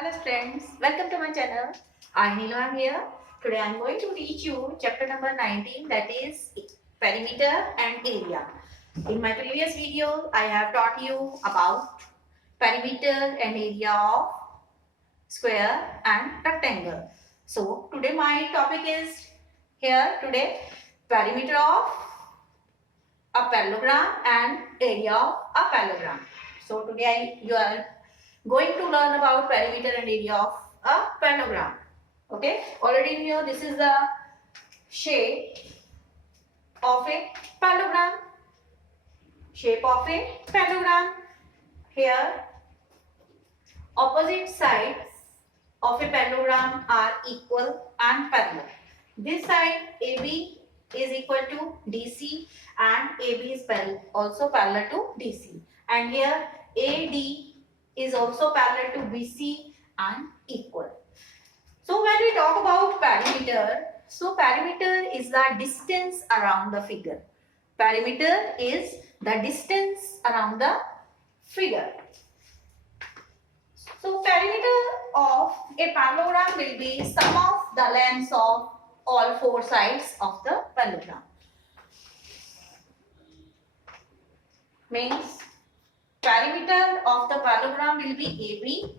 Hello friends, welcome to my channel. I am here. Today I am going to teach you chapter number 19, that is perimeter and area. In my previous video, I have taught you about perimeter and area of square and rectangle. So today my topic is today perimeter of a parallelogram and area of a parallelogram. So today you are going to learn about perimeter and area of a parallelogram. Okay, already you know this is the shape of a parallelogram. Shape of a parallelogram. Here, opposite sides of a parallelogram are equal and parallel. This side AB is equal to DC and AB is also parallel to DC. And here AD is also parallel to BC and equal. So when we talk about perimeter, so perimeter is the distance around the figure. Perimeter is the distance around the figure. So perimeter of a parallelogram will be sum of the lengths of all four sides of the parallelogram. Means perimeter of the parallelogram will be AB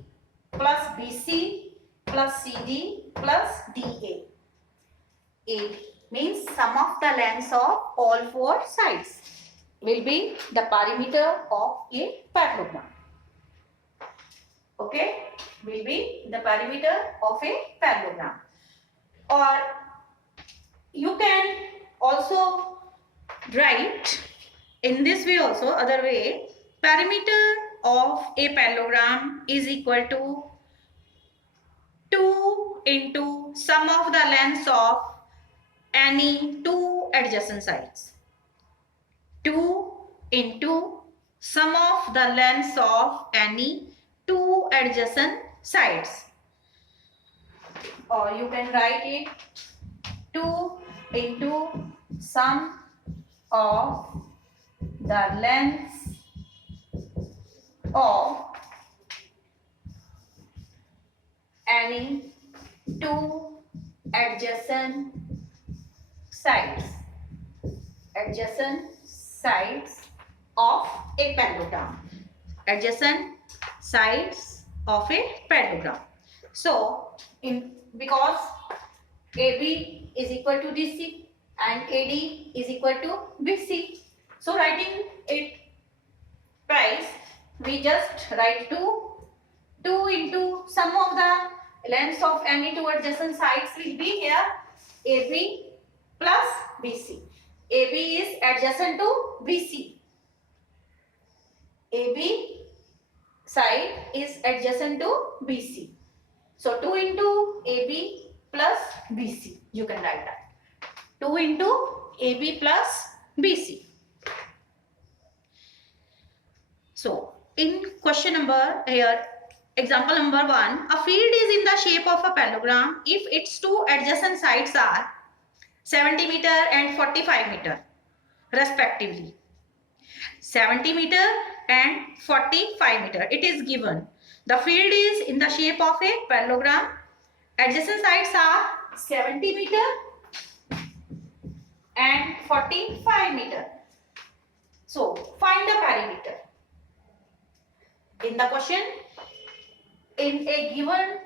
plus BC plus CD plus DA. AB means sum of the lengths of all four sides will be the perimeter of a parallelogram. Okay, will be the perimeter of a parallelogram. Or you can also write in this way also, other way, perimeter of a parallelogram is equal to 2 into sum of the lengths of any two adjacent sides. 2 into sum of the lengths of any two adjacent sides. Or you can write it 2 into sum of the lengths of any two adjacent sides. Adjacent sides of a parallelogram. Adjacent sides of a parallelogram. So, because AB is equal to DC and AD is equal to BC. So, writing it twice, we just write 2 into sum of the lengths of any two adjacent sides will be here AB plus BC. AB is adjacent to BC. AB side is adjacent to BC. So 2 into AB plus BC. You can write that. 2 into AB plus BC. So in question number here, example number 1, a field is in the shape of a parallelogram if its two adjacent sides are 70 meter and 45 meter respectively. 70 meter and 45 meter. It is given. The field is in the shape of a parallelogram. Adjacent sides are 70 meter and 45 meter. So find the perimeter. In the question, in a given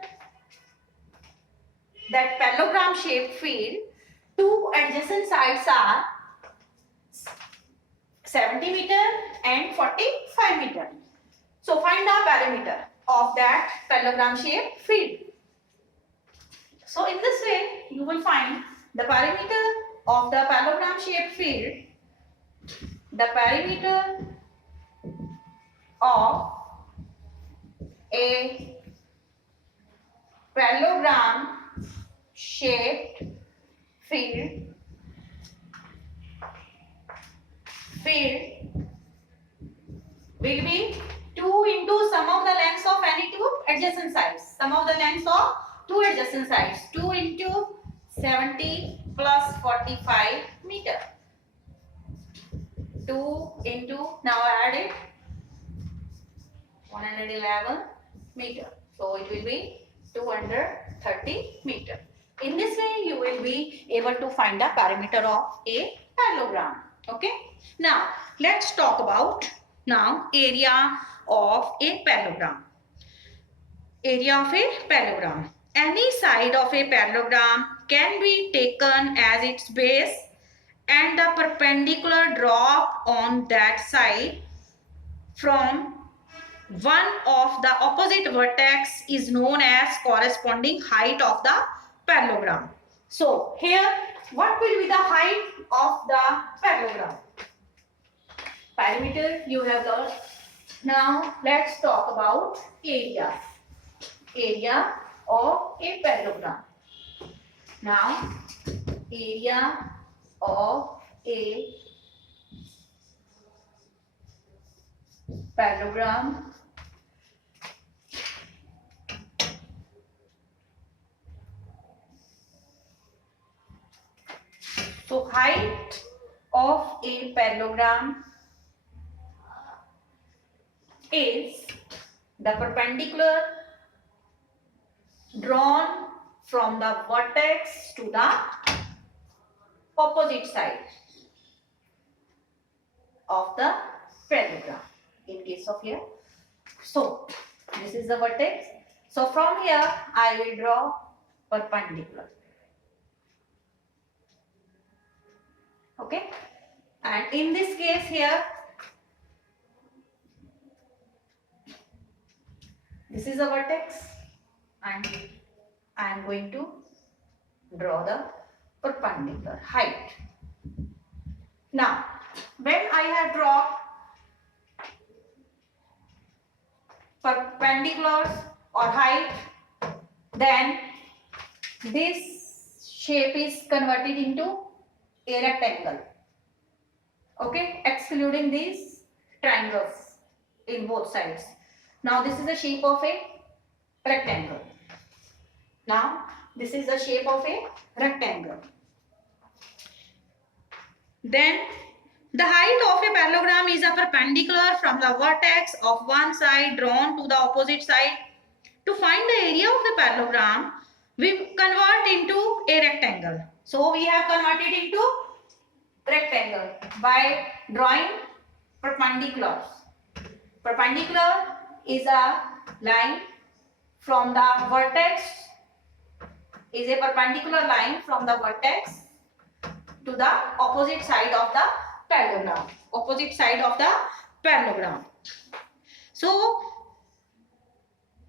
that parallelogram shaped field, two adjacent sides are 70 meter and 45 meter. So find the perimeter of that parallelogram shaped field. So in this way, you will find the perimeter of the parallelogram shaped field. The perimeter of a parallelogram shaped field will be 2 into sum of the lengths of any two adjacent sides. Sum of the lengths of two adjacent sides. 2 into 70 plus 45 meter. 2 into, now add it, 111 meter. So it will be 230 meter. In this way, you will be able to find the perimeter of a parallelogram. Okay. Now, let's talk about now area of a parallelogram. Area of a parallelogram. Any side of a parallelogram can be taken as its base and the perpendicular drop on that side from one of the opposite vertex is known as corresponding height of the parallelogram. So here, what will be the height of the parallelogram? Perimeter you have learned. Now let's talk about area. Area of a parallelogram. Now area of a parallelogram So height of a parallelogram is the perpendicular drawn from the vertex to the opposite side of the parallelogram in case of here. So this is the vertex. So from here I will draw perpendicular. Okay, and in this case here, this is a vertex and I am going to draw the perpendicular height. Now, when I have drawn perpendiculars or height, then this shape is converted into a rectangle. Okay, excluding these triangles in both sides. Now this is the shape of a rectangle. Now this is the shape of a rectangle. Then the height of a parallelogram is a perpendicular from the vertex of one side drawn to the opposite side. To find the area of the parallelogram, we convert into a rectangle. So we have converted into rectangle by drawing perpendiculars. Perpendicular is a line from the vertex, is a perpendicular line from the vertex to the opposite side of the parallelogram. Opposite side of the parallelogram. So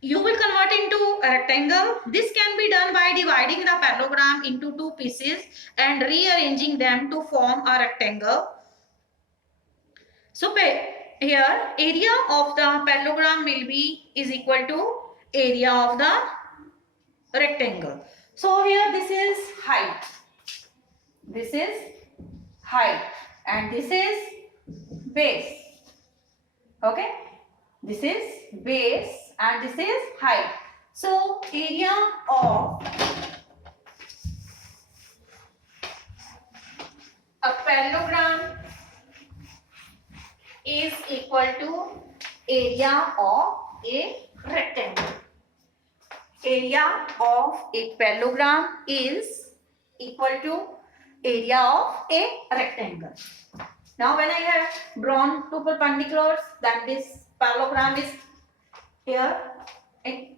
you will convert into a rectangle. This can be done by dividing the parallelogram into two pieces and rearranging them to form a rectangle. So here area of the parallelogram will be is equal to area of the rectangle. So here this is height. This is height and this is base. Okay, this is base and this is height. So area of a parallelogram is equal to area of a rectangle. Area of a parallelogram is equal to area of a rectangle. Now when I have drawn two perpendiculars, then this parallelogram is here in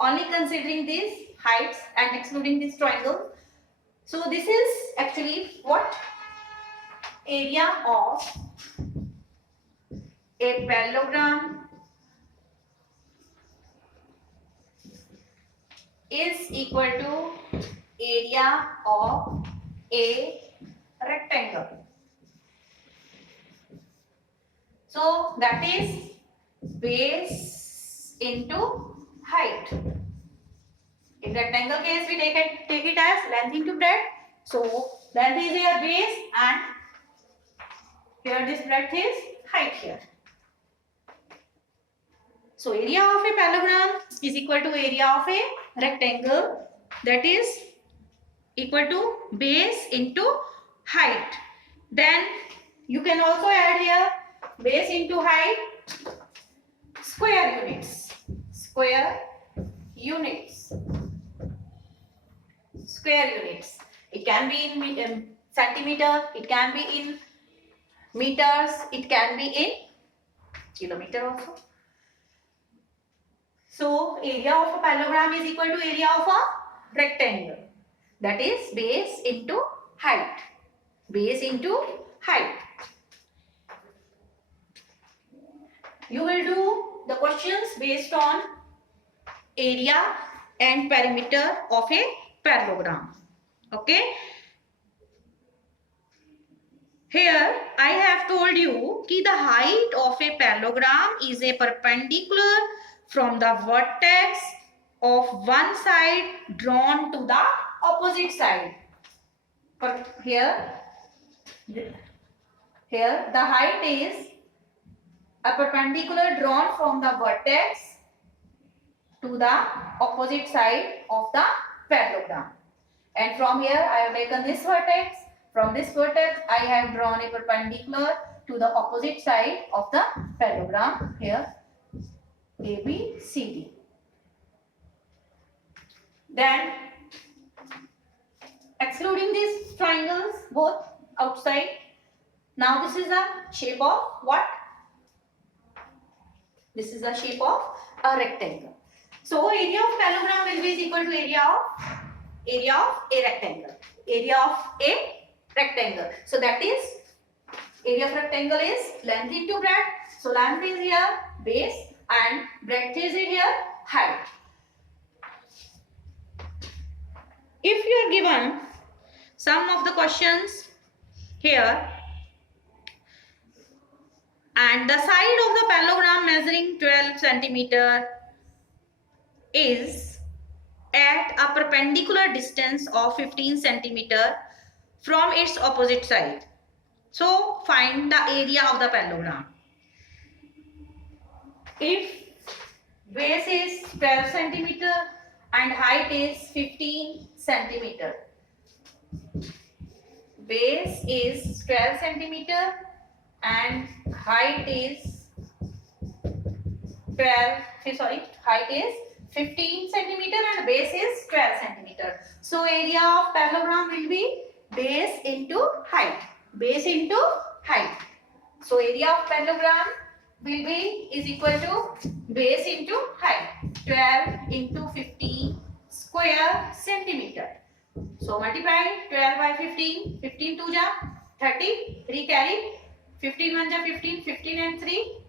only considering these heights and excluding this triangle. So this is actually what area of a parallelogram is equal to area of a rectangle. So that is base into height. In rectangle case we take it as length into breadth. So length is here base and here this breadth is height here. So area of a parallelogram is equal to area of a rectangle, that is equal to base into height. Then you can also add here base into height square units. Square units. Square units. It can be in centimeter, it can be in meters, it can be in kilometer also. So area of a parallelogram is equal to area of a rectangle. That is base into height. Base into height. You will do the questions based on area and perimeter of a parallelogram. Okay. Here I have told you that the height of a parallelogram is a perpendicular from the vertex of one side drawn to the opposite side. But here the height is a perpendicular drawn from the vertex to the opposite side of the parallelogram. And from here I have taken this vertex. From this vertex I have drawn a perpendicular to the opposite side of the parallelogram. Here ABCD. Then excluding these triangles both outside. Now this is the shape of what? This is the shape of a rectangle. So area of parallelogram will be equal to area of a rectangle. Area of a rectangle. So that is area of rectangle is length into breadth. So length is here base and breadth is here height. If you are given some of the questions here and the side of the parallelogram measuring 12 centimeter is at a perpendicular distance of 15 centimeter from its opposite side. So find the area of the parallelogram. If base is 12 centimeter and height is 15 centimeter. Base is 12 centimeter and height is height is 15 centimeter and base is 12 centimeter. So area of parallelogram will be base into height. Base into height. So area of parallelogram will be is equal to base into height. 12 into 15 square centimeter. So multiply 12 by 15. 15 2 ja 30. 3 carry. 15 1 ja 15. 15 and 3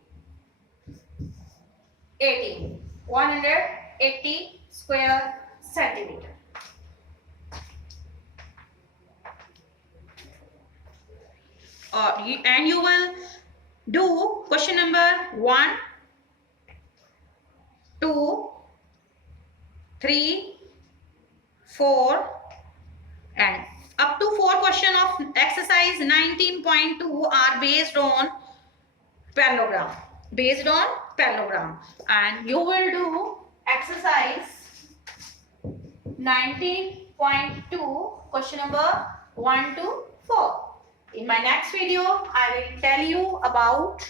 18. 180 square centimeter. And you will do question number 1, 2, 3, 4 and up to 4 question of exercise 19.2 are based on parallelogram. Based on parallelogram. And you will do exercise 19.2 question number 1 to 4. In my next video, I will tell you about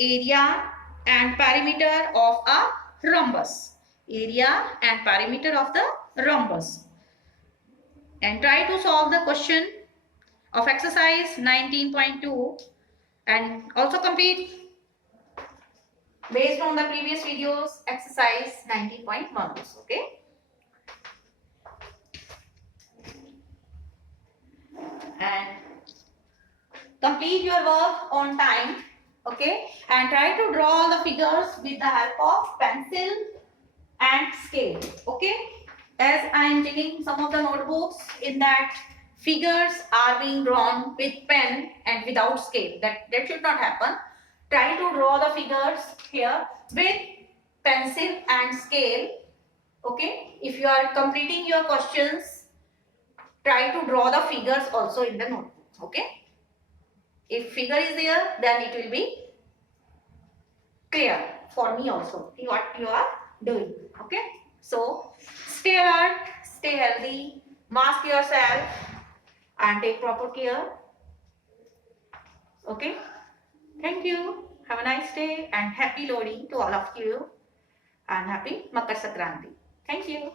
area and perimeter of a rhombus. Area and perimeter of the rhombus. And try to solve the question of exercise 19.2 and also complete based on the previous videos exercise 19.1. Okay. And complete your work on time, okay, and try to draw the figures with the help of pencil and scale, okay. As I am taking some of the notebooks, in that figures are being drawn with pen and without scale. That should not happen. Try to draw the figures here with pencil and scale, okay. If you are completing your questions, try to draw the figures also in the notebook, okay. If figure is there, then it will be clear for me also what you are doing, okay. So stay alert, stay healthy, mask yourself and take proper care, okay. Thank you. Have a nice day and happy Lodi to all of you and happy Makar Sankranti. Thank you.